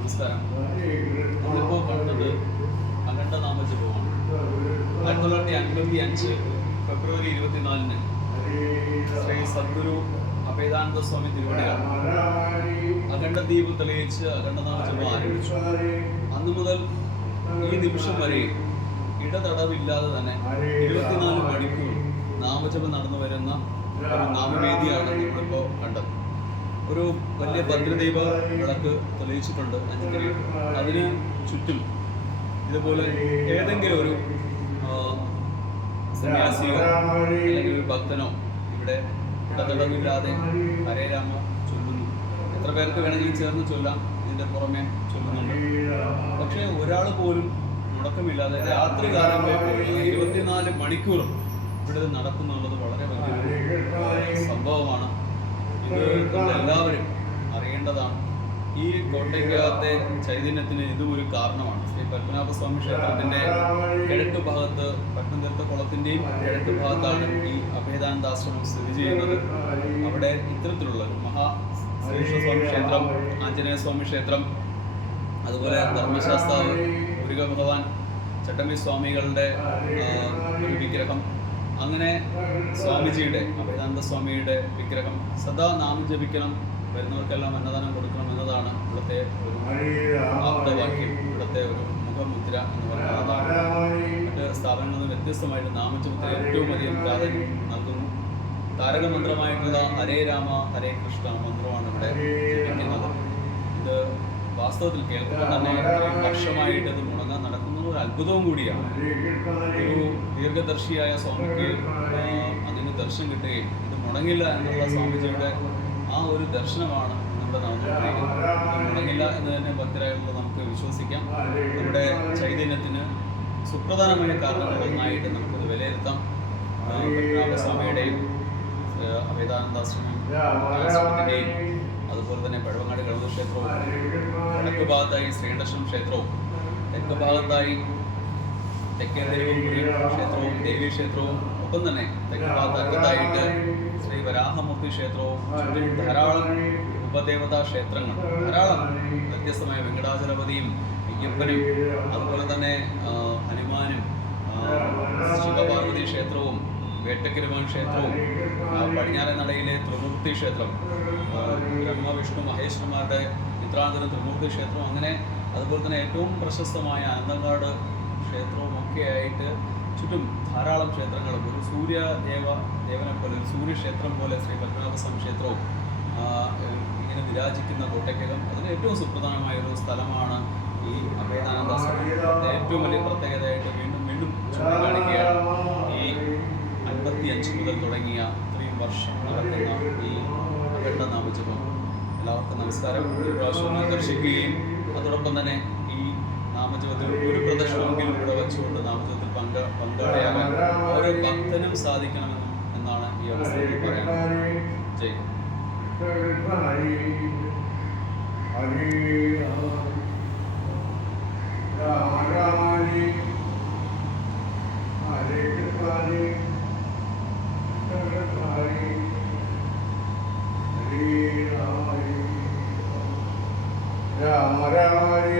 നമസ്കാരം. നമ്മളിപ്പോൾ കണ്ടത് അഖണ്ഡ നാമജപമാണ്. 1955 ഫെബ്രുവരി 24 ശ്രീ സദ്ഗുരു അഭേദാനന്ദ സ്വാമി തിരുവടിയാണ് അഖണ്ഡദീപം തെളിയിച്ച് അഖണ്ഡനാമജപം ആരംഭിച്ചു. അന്നു മുതൽ ഈ നിമിഷം വരെ ഇടതടവില്ലാതെ തന്നെ 24 മണിക്കൂർ നാമജപം നടന്നു വരുന്ന ഒരു നാമവേദിയാണ് നമ്മളിപ്പോൾ കണ്ടത്. ഒരു വലിയ ഭദ്രദീപ വിളക്ക് തെളിയിച്ചിട്ടുണ്ട് അഞ്ചുകരയിൽ. അതിന് ചുറ്റും ഇതുപോലെ ഏതെങ്കിലും ഒരു സന്യാസിയോ അല്ലെങ്കിൽ ഒരു ഭക്തനോ ഇവിടെ ഇടതടവില്ലാതെ ഹരേ രാമ ചൊല്ലുന്നു. എത്ര പേർക്ക് വേണമെങ്കിലും ചേർന്ന് ചൊല്ലാം, ഇതിൻ്റെ പുറമെ ചൊല്ലുന്നുണ്ട്. പക്ഷേ ഒരാൾ പോലും മുടക്കമില്ലാതെ രാത്രി കാലങ്ങളിൽ പോലും 24 മണിക്കൂറും ഇവിടെ നടക്കുന്നുള്ളത് വളരെ വലിയൊരു സംഭവമാണ്. ഇത് എല്ലാവരും അറിയേണ്ടതാണ്. ഈ കോട്ടയ്ക്കകത്തെ ചൈതന്യത്തിന് ഇതും ഒരു കാരണമാണ്. ശ്രീ പത്മനാഭസ്വാമി ക്ഷേത്രത്തിൻ്റെ കിഴക്ക് ഭാഗത്ത്, പത്തനംതിട്ട കുളത്തിൻ്റെയും കിഴക്ക് ഭാഗത്താണ് ഈ അഭേദാനന്ദാശ്രമം സ്ഥിതി ചെയ്യുന്നത്. അവിടെ ഇത്തരത്തിലുള്ള ശ്രീകൃഷ്ണസ്വാമി ക്ഷേത്രം, ആഞ്ജനേയസ്വാമി ക്ഷേത്രം, അതുപോലെ ധർമ്മശാസ്താവ് മുരുക ഭഗവാൻ, ചട്ടമ്പി സ്വാമികളുടെ ഒരു വിഗ്രഹം, അങ്ങനെ സ്വാമിജിയുടെ അഭേദാനന്ദ സ്വാമിയുടെ വിഗ്രഹം, സദാ നാമം ജപിക്കണം, വരുന്നവർക്കെല്ലാം അന്നദാനം കൊടുക്കണം എന്നതാണ് ഇവിടുത്തെ ഒരു ആപ്തവാക്യം, ഇവിടുത്തെ ഒരു മുഖമുദ്ര എന്ന് പറയുന്നതാണ്. മറ്റ് സ്ഥാപനങ്ങളിൽ നിന്ന് വ്യത്യസ്തമായിട്ട് നാമജപത്തിന് ഏറ്റവും അധികം പ്രാധാന്യം നൽകുന്നു. താരകമന്ത്രമായിട്ടുള്ള ഹരേ രാമ ഹരേ കൃഷ്ണ മന്ത്രമാണ് ഇവിടെ ജപിക്കുന്നത്. ഇത് വാസ്തവത്തിൽ കേൾക്കുമ്പോൾ തന്നെ വർഷമായിട്ട് ഇത് മുടങ്ങാൻ നടക്കുന്നത് ഒരു അത്ഭുതവും കൂടിയാണ്. ഒരു ദീർഘദർശിയായ സ്വാമിക്ക് അതിന് ദർശനം കിട്ടുകയും ഇത് മുടങ്ങില്ല എന്നുള്ള സ്വാമിജിയുടെ ആ ഒരു ദർശനമാണ് നമ്മുടെ നടന്നുകൊണ്ടിരിക്കുന്നത്. ഇത് മുടങ്ങില്ല എന്ന് തന്നെ ഭക്തരായിട്ടുള്ള നമുക്ക് വിശ്വസിക്കാം. നമ്മുടെ ചൈതന്യത്തിന് സുപ്രധാനമായ കാരണങ്ങളൊന്നായിട്ട് നമുക്കിത് വിലയിരുത്താം. പത്മനാഭസ്വാമിയുടെയും അഭേദാനന്ദാശ്രമത്തിൻ്റെയും അതുപോലെ തന്നെ പഴവങ്ങാട് ഗണപതി ക്ഷേത്രവും, വടക്ക് ഭാഗത്തായി ശ്രീകണ്ഠേശ്വരം ക്ഷേത്രവും, തെക്ക് ഭാഗത്തായി തെക്കേ ദേവപുരി ക്ഷേത്രവും ദേവീ ക്ഷേത്രവും, ഒപ്പം തന്നെ തെക്ക് ഭാഗത്തായിട്ട് ശ്രീ വരാഹമൂർത്തി ക്ഷേത്രവും, ചുറ്റും ധാരാളം ഉപദേവതാ ക്ഷേത്രങ്ങൾ, ധാരാളം വ്യത്യസ്തമായ വെങ്കടാചലപതിയും അയ്യപ്പനും അതുപോലെ തന്നെ ഹനുമാനും, ശിവപാർവതി ക്ഷേത്രവും, വേട്ടക്കരുമാൻ ക്ഷേത്രവും, പടിഞ്ഞാറേ നടയിലെ ത്രിമൂർത്തി ക്ഷേത്രം, ബ്രഹ്മ വിഷ്ണു മഹേശ്വരന്മാരുടെ മിത്രാന്തരം ത്രിമൂർത്തി ക്ഷേത്രം, അങ്ങനെ അതുപോലെ തന്നെ ഏറ്റവും പ്രശസ്തമായ അനന്തങ്കാട് ക്ഷേത്രവും ഒക്കെ ആയിട്ട് ചുറ്റും ധാരാളം ക്ഷേത്രങ്ങളും, ഒരു ദേവനെ പോലെ ഒരു സൂര്യക്ഷേത്രം പോലെ ശ്രീ പത്മനാഭസ്വാമി ക്ഷേത്രവും ഇങ്ങനെ വിരാജിക്കുന്ന കോട്ടയ്ക്കകം അതിന് ഏറ്റവും സുപ്രധാനമായ ഒരു സ്ഥലമാണ് ഈ അഭേദാനന്ദാശ്രമം. ഏറ്റവും വലിയ പ്രത്യേകതയായിട്ട് വീണ്ടും വീണ്ടും ചൂണ്ടിക്കാണിക്കുകയാണ് ഈ 55 മുതൽ തുടങ്ങിയ ഇത്രയും വർഷം നടക്കുന്ന ഈ അഖണ്ഡ നാമജപം. എല്ലാവർക്കും നമസ്കാരം. ഒരു പ്രാവശ്യം ദർശിക്കുകയും അതോടൊപ്പം തന്നെ ഈ നാമജപത്തിൽ ഒരു പ്രദക്ഷിണമെങ്കിലും ഇവിടെ വെച്ചുകൊണ്ട് നാമജപത്തിൽ പങ്കാളിയാകാൻ ഓരോ ഭക്തനും സാധിക്കണമെന്നും എന്നാണ് ഈ അവസരത്തിൽ പറയാൻ. ജയ് രാമ രാമ